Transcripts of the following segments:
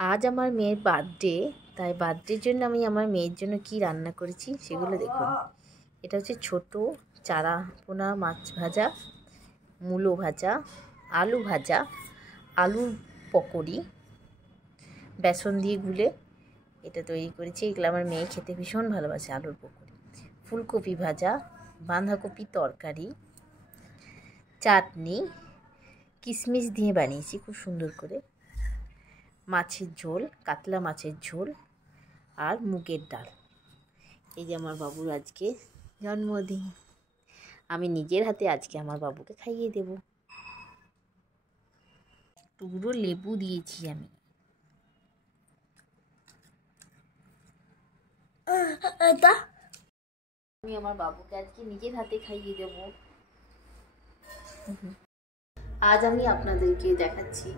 আজ আমার মেয়ের বার্থডে, তাই বার্থডের জন্য আমি আমার মেয়ের জন্য কি রান্না করেছি সেগুলো দেখুন। এটা হচ্ছে ছোট চারা পোনা মাছ ভাজা, মূলো ভাজা, আলু ভাজা, আলুর পকোড়ি বেসন দিয়ে গুলে এটা তৈরি করেছি। এগুলো আমার মেয়ে খেতে ভীষণ ভালোবাসে, আলুর পকোড়ি। ফুলকপি ভাজা, বাঁধাকপি তরকারি, চাটনি, কিশমিশ দিয়ে বানিয়েছি খুব সুন্দর করে, মাছের ঝোল, কাতলা মাছের ঝোল আর মুগের ডাল। এই যে আমার বাবুর আজকে জন্মদিন, আমি নিজের হাতে আজকে আমার বাবুকে খাইয়ে দেব। টুকরো লেবু দিয়েছি আমি। আমি আমার বাবুকে আজকে নিজের হাতে খাইয়ে দেব। আজ আমি আপনাদেরকে দেখাচ্ছি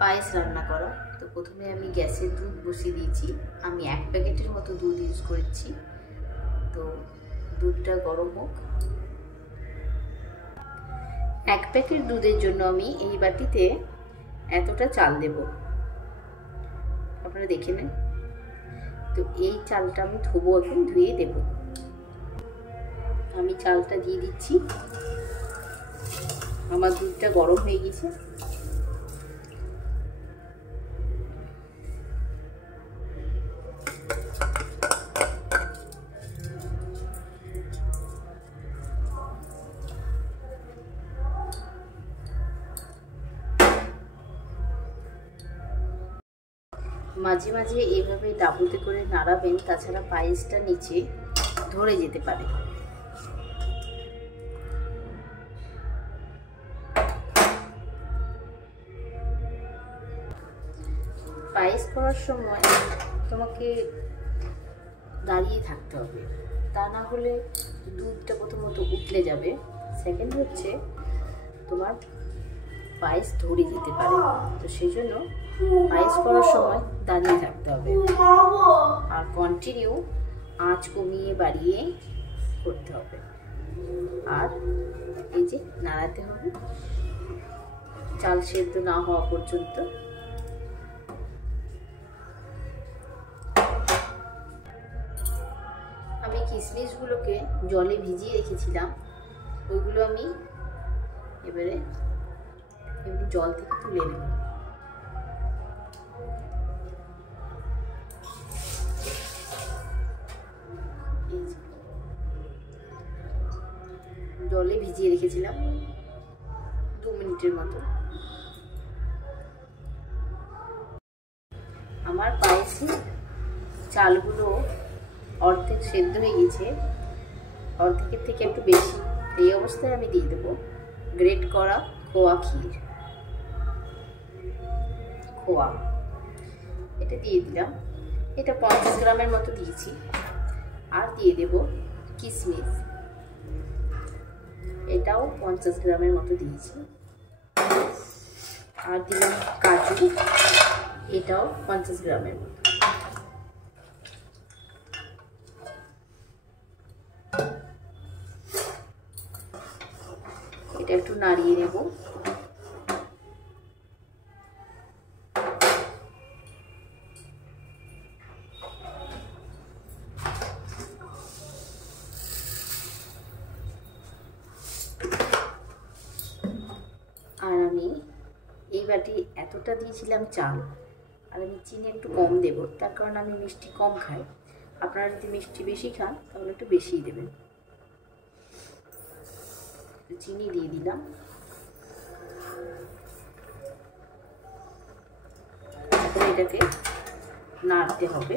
পায়েস রান্না করা। তো প্রথমে আমি গ্যাসে দুধ বসিয়ে দিয়েছি। আমি 1 প্যাকেটের মতো দুধ ইউজ করেছি। তো দুধটা গরম হোক। 1 প্যাকেট দুধের জন্য আমি এই বাটিতে এতটা চাল দেব, আপনারা দেখে নেন। তো এই চালটা আমি ধোবো, এখন ধুয়ে দেব। আমি চালটা দিয়ে দিচ্ছি। আমার দুধটা গরম হয়ে গেছে। মাঝে মাঝে এভাবে ডাবুতে করে নাড়াবেন, তাছাড়া পায়েসটা নিচে ধরে যেতে পারে। পায়েস করার সময় তোমাকে দাঁড়িয়ে থাকতে হবে, তা না হলে দুধটা প্রথমত উতলে যাবে, সেকেন্ড হচ্ছে তোমার পায়েস ধরে যেতে পারে। তো সেই জন্য পায়েস করার সময় দাঁড়িয়ে থাকতে হবে আর কন্টিনিউ আঁচ কমিয়ে বাড়িয়ে করতে হবে। আর এই যে নাড়াতে হবে চাল সেদ্ধ না হওয়া পর্যন্ত। আমি কিশমিশগুলোকে জলে ভিজিয়ে রেখেছিলাম, ওইগুলো আমি এবারে এমনি জল থেকে তুলে নেব। জলে ভিজিয়ে রেখেছিলাম 2 মিনিটের মতো। আমার পায়েসে চালগুলো অর্ধেক সেদ্ধ হয়ে গেছে, অর্ধেকের থেকে একটু বেশি। এই অবস্থায় আমি দিয়ে দেবো গ্রেট করা খোয়া ক্ষীর, খোয়া এটা দিয়ে দিলাম। এটা 50 গ্রামের মতো দিয়েছি। আর দিয়ে দেব কিশমিশ, এটাও 50 গ্রামের মতো দিয়েছি। আর দিলাম কাজু, এটাও 50 গ্রামের মতো। এটা একটু নাড়িয়ে নেব। আর আমি এই বাটি এতটা দিয়েছিলাম চাল, আর আমি চিনি একটু কম দেব, তার কারণ আমি মিষ্টি কম খাই। আপনারা যদি মিষ্টি বেশি খান তাহলে একটু বেশিই দেবেন। চিনি দিয়ে দিলাম। এখন এটাকে নাড়তে হবে।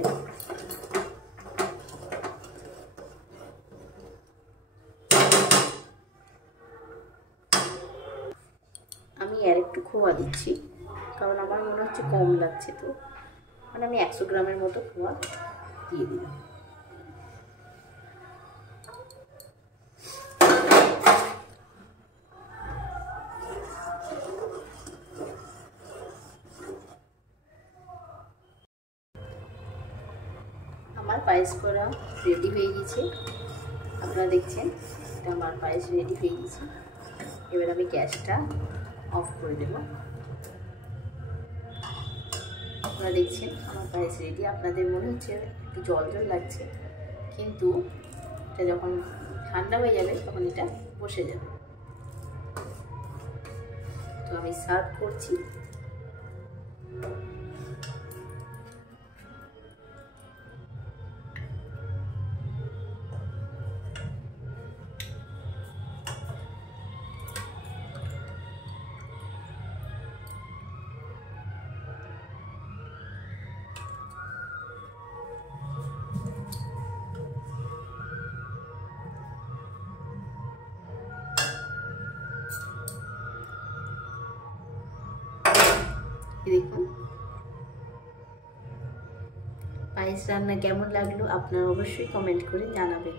আমি আর একটু খোয়া দিচ্ছি, কারণ আমার মনে হচ্ছে কম লাগছে। তো মানে আমি 100 গ্রামের মতো খোয়া দিয়ে দিলাম। আমার পায়েস করা রেডি হয়ে গেছে, আপনারা দেখছেন এটা আমার পায়েস রেডি হয়ে গেছে। এবার আমি গ্যাসটা অফ করে দেব। আপনারা দেখছেন আমার পায়েস রেডি। আপনাদের মনে হচ্ছে একটু জল জল লাগছে, কিন্তু এটা যখন ঠান্ডা হয়ে যাবে তখন এটা বসে যাবে। তো আমি সার্ভ করছি। দেখুন পায়েস রান্না কেমন লাগলো আপনারা অবশ্যই কমেন্ট করে জানাবেন।